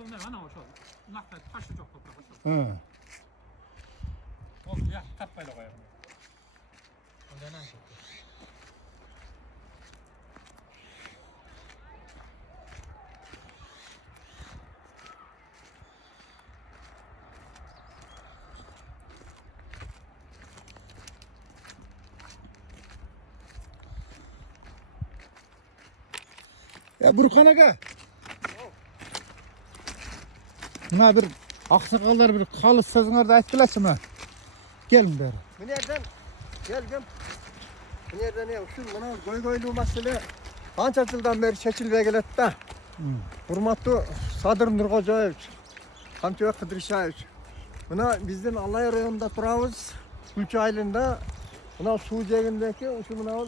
Sonra ana oşol. Naqta taşı çok toprak oşol. Ha. Ol ya tapmayla koyalım. Ondan an. Ya Burkan aga. Buna bir aksakallar bir kalıs sözünlerde ayttılarsa mı? Gelin beri. Bu nereden geldim? Bu nereden ya? Şu bana goyluğu mesele anca yıldan beri seçilmeye geldi de. Hurmatlı Sadır Nurgojoyevich, Hamtiye Kıdırşayevich. Buna bizden Alay rayonunda turabız. Ülke ayında. Buna Suucegindeki şu buna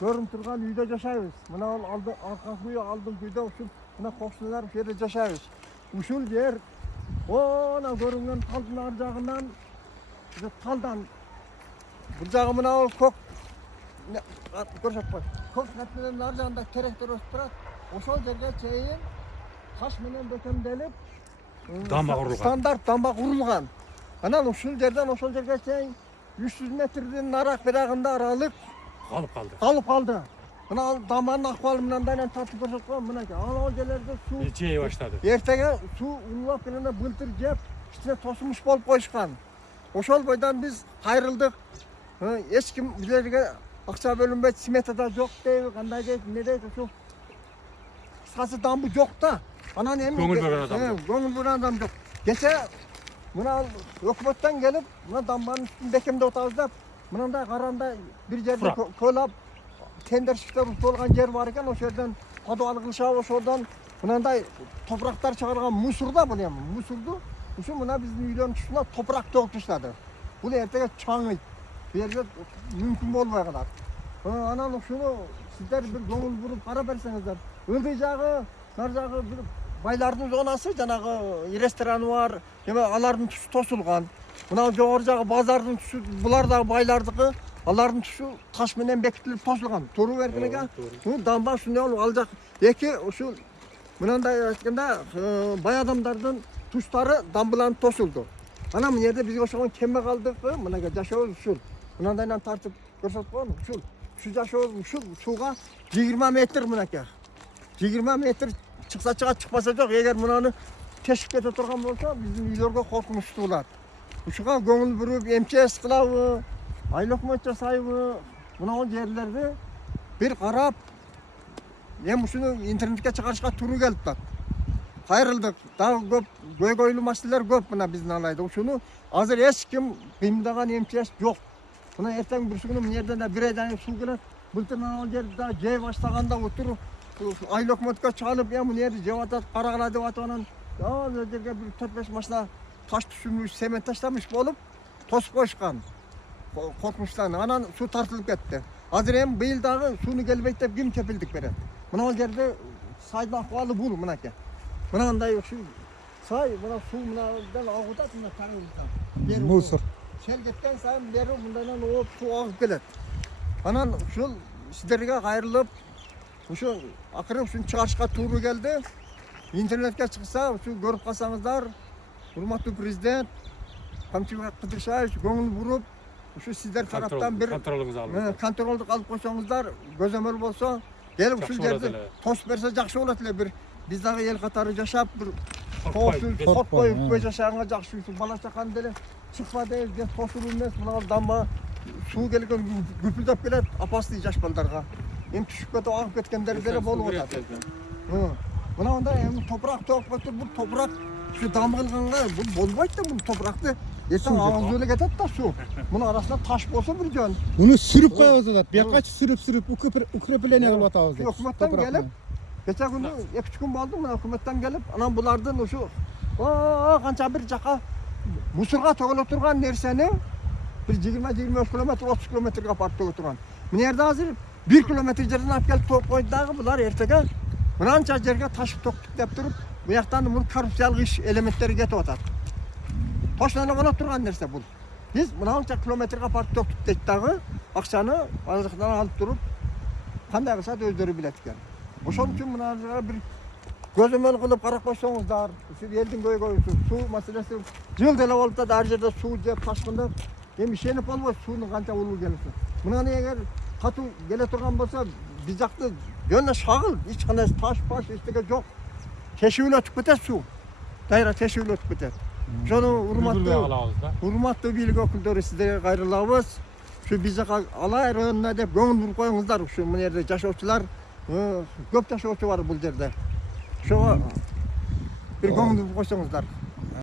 görün turgan uyda yaşayız. Buna aldı arka kuyu aldım kuyda şu buna koştular şerde yaşayız. Uşul yer ona görünen kaldın arjağından kaldan bu jağı buna ol kok görüşüp koy. Kok netlerin arjağında terektör östürat. Oşol yerge çeyin taş menen dökemdelip Damba kurulgan. Standart damba kurulgan. Anan uşul yerden oşol yerge çeyin 300 metreden narak beragında aralık kalıp kaldı. Buna damarın ahvalından da tartıp koşup buna ki o yerlerde su Geçeye başladı. ertege su unlap bilene bıltır jep içine tosumuş bolup koyuşkan. Oşol boydan biz ayrıldık. Hiç kim bilerge akça bölünbey smetada yok deyip kanday deyip ne deyip şu kısası dambu yok da. Anan emin Gönül veren adam yok. Gönül veren adam yok. Geçe buna hükümetten gelip buna dambanın üstünde bekimde otarız da bunun da karanda bir yerde kolap tender şifter olgan yer var eken o yerden padoalı kılışa o şuradan bunun da topraklar çıkargan musurda bunu yani musurdu. Şu buna bizim milyon üstüne toprak döktüşlerdi. Bunu ertege çaڭıydı. Bu yerde mümkün olmaya kadar. Anan şunu sizler bir gönül vurup para versenizdер. Öldü jağı, nar jağı bir baylardın zonası janağı restoranı var. Yeme alardın tüsü tosulgan. Buna jogor jağı bazardın tüsü bular da baylardıkı. Alardın tüsü taş menen bekitilip tosulgan. Toru verkenege. Damba şunday olup alacak. Eki şu bundan da aytkanda bay adamdardın tuşları dambalan tosuldu. Ana bu yerde biz oşoğun kemme kaldık. Buna yaşıyoruz şul. Bundan da tartıp görsat koyalım şul. Şu yaşıyoruz şul. Suğa 20 metre bunaka. 20 metre çıksa çığa çıkmasa yok. Eğer bunanı teşvik ete turgan bolsa bizim uylarga korkmuştular. Uşuğa gönül burup MCS kılavı, aylokmat jasayбы. Buna o yerlerde bir karap hem şunu internetke çıkarışka turu gelip bak. Ayrıldık. Daha köp goylu masalalar köp buna bizden alaydı. Şunu hazır hiç kim kıyımdagan MCS yok. Buna erten bir günü yerden de bir aydan su gelir. Bultından al yerde daha cey başlaganda oturup aylokmatga çalıp ya bu nerede cevatat karagala dep atganan ya жерге bir 4-5 maşina taş düşürmüş, sement taşlamış bolup tosуп koyuşkan. Korkmuşlar. Anan su tartılıp ketти. Hazır hem bıyıl dağı sunu gelbeyt dep kim kepildik beri. Buna o yerde sayda ahvalı bul bunake. Buna anday şu say buna su bunadan ağıdat buna tanıyırsan. Musur. Sel ketken sayın beri bundan o su ağıp gelet. Anan şu sizlerge ayrılıp şu akırıp şunu çıkarışka tuğru geldi. İnternetke çıksa şu görüp kalsanızlar hurmatlı prezident Hamtiye Kıdırşayevich gönül vurup şu sizler taraftan bir kontrolünüzü alın. kontroldu alıp koysanızlar gözömür bolsa gelip şu yerde tost verse jakşı bolat bir biz dağı el katarı yaşap bir top koyup koy yaşağına jakşı bala çakan dele çıkma değil de tosul emес buna damma su gelgen güpüldep gelet apaslı yaş baldarga hem düşüp ketip ağıp ketkenleri dele bolup atadi. Buna onda hem toprak tokup götür bu toprak şu damgılganga bu bolbayt da bu toprakты erten ağız öyle getet da su. Bunun arasında taş bolsa bir jön. Bunu sürüp koyuyorlar. Birkaç sürüp ukreplene kılıp atabız. Hükümetten gelip geçen günü 2 gün boldu muna hükümetten gelip anan bulardan şu kança bir jaka musurga togula turgan nerseni bir 20-25 kilometre 30 kilometrege apart togula turgan. Bu yerde hazır 1 kilometre jerden alып kelip tokup koydu dağı bular ertege mınança jerge taşıp toktuk dep turup bu yaktan bu korrupsiyalık iş elementleri ketip atat. Toşlana bola turgan nerse bu. Biz mınança kilometrege apart toktuk deyt dağı akçаны azıktan alıp turup kanday kılsa özleri bilet ekan. Oşon üçün mınança bir Gözөmөл kılıp karap koysoңуздар. Siz elдің көйгөйү суу маселеси жыл деле болуп да ар жерде суу жеп ташкындап эми ишенип болбойт суунун канча улуу келиши. Мынаны эгер катуу келе турган болсо биз жакты жөн шагыл, эч кандай таш эчтеке жок. Тешип өтүп кетет суу. Дайра тешип өтүп кетет. Ошону урматтуу бийлик өкүлдөрү сиздерге кайрылабыз. Şu bizi ala rayonuna dep көңүл буруп коюңуздар. Şu bu yerde жашоочулар көп жашоочу бар бул жерде. Ошого bir көңүл буруп койсоңуздар.